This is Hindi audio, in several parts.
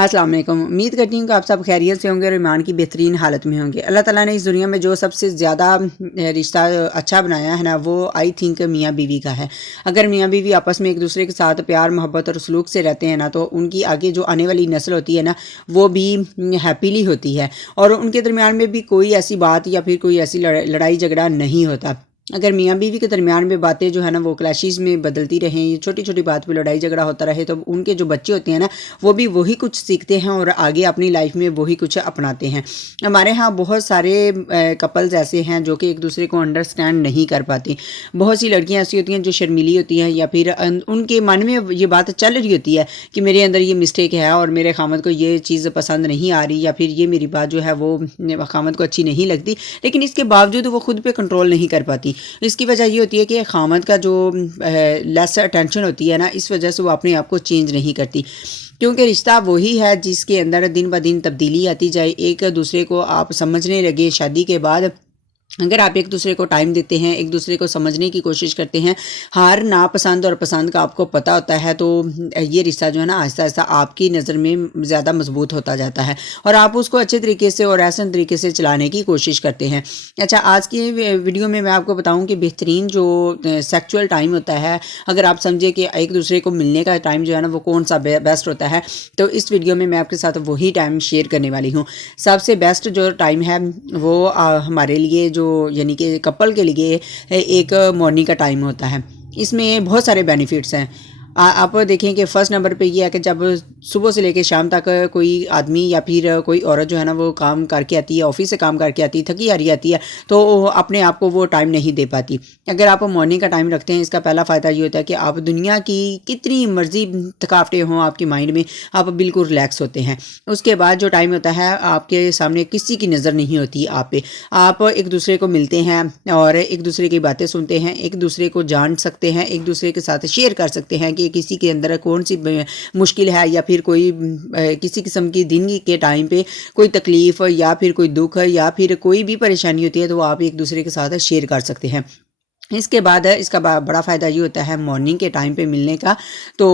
अस्सलाम वालेकुम। उम्मीद करती हूँ कि आप सब खैरियत से होंगे और ईमान की बेहतरीन हालत में होंगे। अल्लाह ताला ने इस दुनिया में जो सबसे ज़्यादा रिश्ता अच्छा बनाया है ना, वो आई थिंक मियाँ बीवी का है। अगर मियाँ बीवी आपस में एक दूसरे के साथ प्यार मोहब्बत और सलूक से रहते हैं ना, तो उनकी आगे जो आने वाली नस्ल होती है ना, वो भी हैप्पीली होती है और उनके दरमियान में भी कोई ऐसी बात या फिर कोई ऐसी लड़ाई झगड़ा नहीं होता। अगर मियाँ बीवी के दरमियान में बातें जो है ना वो क्लैशेस में बदलती रहें, ये छोटी छोटी बात पे लड़ाई झगड़ा होता रहे, तो उनके जो बच्चे होते हैं ना, वो भी वही कुछ सीखते हैं और आगे अपनी लाइफ में वही कुछ अपनाते हैं। हमारे यहाँ बहुत सारे कपल्स ऐसे हैं जो कि एक दूसरे को अंडरस्टैंड नहीं कर पाते। बहुत सी लड़कियाँ ऐसी होती हैं जो शर्मीली होती हैं या फिर उनके मन में ये बात चल रही होती है कि मेरे अंदर ये मिस्टेक है और मेरे खामद को ये चीज़ पसंद नहीं आ रही, या फिर ये मेरी बात जो है वो खामद को अच्छी नहीं लगती, लेकिन इसके बावजूद वो खुद पे कंट्रोल नहीं कर पाती। इसकी वजह ये होती है कि खामद का जो लेस अटेंशन होती है ना, इस वजह से वो अपने आप को चेंज नहीं करती, क्योंकि रिश्ता वही है जिसके अंदर दिन ब दिन तब्दीली आती जाए, एक दूसरे को आप समझने लगे। शादी के बाद अगर आप एक दूसरे को टाइम देते हैं, एक दूसरे को समझने की कोशिश करते हैं, हर नापसंद और पसंद का आपको पता होता है, तो ये रिश्ता जो है ना आहिस्ता आहिस्ता आपकी नज़र में ज़्यादा मजबूत होता जाता है और आप उसको अच्छे तरीके से और आसान तरीके से चलाने की कोशिश करते हैं। अच्छा, आज की वीडियो में मैं आपको बताऊं कि बेहतरीन जो सेक्चुअल टाइम होता है, अगर आप समझे कि एक दूसरे को मिलने का टाइम जो है ना वो कौन सा बेस्ट होता है, तो इस वीडियो में मैं आपके साथ वही टाइम शेयर करने वाली हूँ। सबसे बेस्ट जो टाइम है वो हमारे लिए जो यानी कि कपल के लिए एक मॉर्निंग का टाइम होता है। इसमें बहुत सारे बेनिफिट्स हैं। आप देखें कि फ़र्स्ट नंबर पे ये है कि जब सुबह से लेकर शाम तक कोई आदमी या फिर कोई औरत जो है ना वो काम करके आती है, ऑफिस से काम करके आती है, थकी हारी आती है, तो अपने आप को वो टाइम नहीं दे पाती। अगर आप मॉर्निंग का टाइम रखते हैं, इसका पहला फ़ायदा ये होता है कि आप दुनिया की कितनी मर्जी थकावटें हों आपकी माइंड में, आप बिल्कुल रिलैक्स होते हैं। उसके बाद जो टाइम होता है, आपके सामने किसी की नज़र नहीं होती आप पे, आप एक दूसरे को मिलते हैं और एक दूसरे की बातें सुनते हैं, एक दूसरे को जान सकते हैं, एक दूसरे के साथ शेयर कर सकते हैं कि किसी के अंदर कौन सी मुश्किल है या फिर कोई किसी किस्म की दिन के टाइम पे कोई तकलीफ़ या फिर कोई दुख या फिर कोई भी परेशानी होती है, तो आप एक दूसरे के साथ शेयर कर सकते हैं। इसके बाद इसका बड़ा फ़ायदा ये होता है मॉर्निंग के टाइम पे मिलने का, तो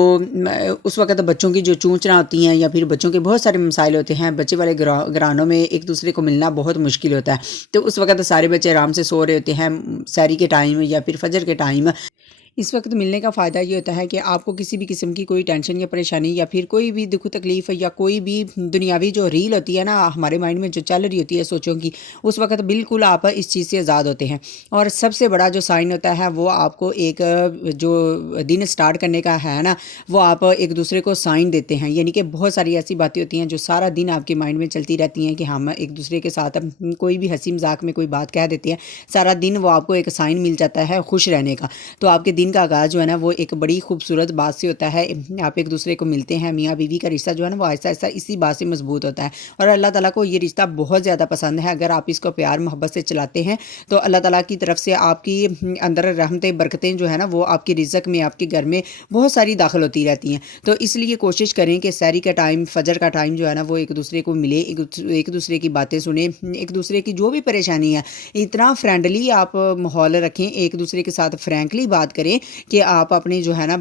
उस वक्त बच्चों की जो चूंचना होती हैं या फिर बच्चों के बहुत सारे मसाइल होते हैं, बच्चे वाले घरानों में एक दूसरे को मिलना बहुत मुश्किल होता है, तो उस वक्त सारे बच्चे आराम से सो रहे होते हैं सहरी के टाइम या फिर फजर के टाइम। इस वक्त मिलने का फ़ायदा ये होता है कि आपको किसी भी किस्म की कोई टेंशन या परेशानी या फिर कोई भी दुख तकलीफ़ या कोई भी दुनियावी जो रील होती है ना हमारे माइंड में जो चल रही होती है सोचों की, उस वक्त बिल्कुल आप इस चीज़ से आज़ाद होते हैं। और सबसे बड़ा जो साइन होता है वो आपको एक जो दिन स्टार्ट करने का है ना, वो आप एक दूसरे को साइन देते हैं। यानी कि बहुत सारी ऐसी बातें होती हैं जो सारा दिन आपके माइंड में चलती रहती हैं कि हम एक दूसरे के साथ कोई भी हंसी मजाक में कोई बात कह देते हैं, सारा दिन वो आपको एक साइन मिल जाता है खुश रहने का। तो आपके दिन का आगाज़ जो है ना वो एक बड़ी खूबसूरत बात से होता है। आप एक दूसरे को मिलते हैं, मियाँ बीवी का रिश्ता जो है ना वो आहिस्ता आहिस्ता इसी बात से मजबूत होता है और अल्लाह ताला को ये रिश्ता बहुत ज़्यादा पसंद है। अगर आप इसको प्यार मोहब्बत से चलाते हैं तो अल्लाह ताला की तरफ से आपकी अंदर रहमतें बरकतें जो है ना वो आपकी रिज़्क़ में, आपके घर में बहुत सारी दाखिल होती रहती हैं। तो इसलिए कोशिश करें कि सहरी का टाइम, फजर का टाइम जो है ना वो एक दूसरे को मिले, एक दूसरे की बातें सुने, एक दूसरे की जो भी परेशानी है इतना फ्रेंडली आप माहौल रखें, एक दूसरे के साथ फ्रैंकली बात करें कि आप अपने जो है ना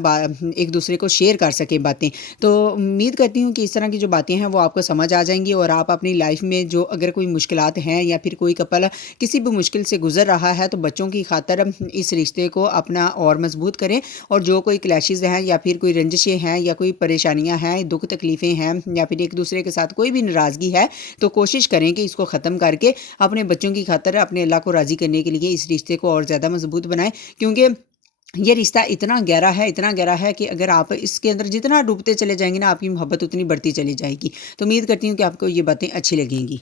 एक दूसरे को शेयर कर सकें बातें। तो उम्मीद करती हूँ कि इस तरह की जो बातें हैं वो आपको समझ आ जाएंगी और आप अपनी लाइफ में जो अगर कोई मुश्किलात हैं या फिर कोई कपल किसी भी मुश्किल से गुजर रहा है, तो बच्चों की खातर इस रिश्ते को अपना और मजबूत करें। और जो कोई क्लैशेस हैं या फिर कोई रंजिशें हैं या कोई परेशानियाँ हैं, दुख तकलीफ़ें हैं या फिर एक दूसरे के साथ कोई भी नाराज़गी है, तो कोशिश करें कि इसको ख़त्म करके अपने बच्चों की खातर अपने अल्लाह को राज़ी करने के लिए इस रिश्ते को और ज़्यादा मजबूत बनाएं। क्योंकि ये रिश्ता इतना गहरा है कि अगर आप इसके अंदर जितना डूबते चले जाएंगे ना, आपकी मोहब्बत उतनी बढ़ती चली जाएगी। तो उम्मीद करती हूँ कि आपको ये बातें अच्छी लगेंगी।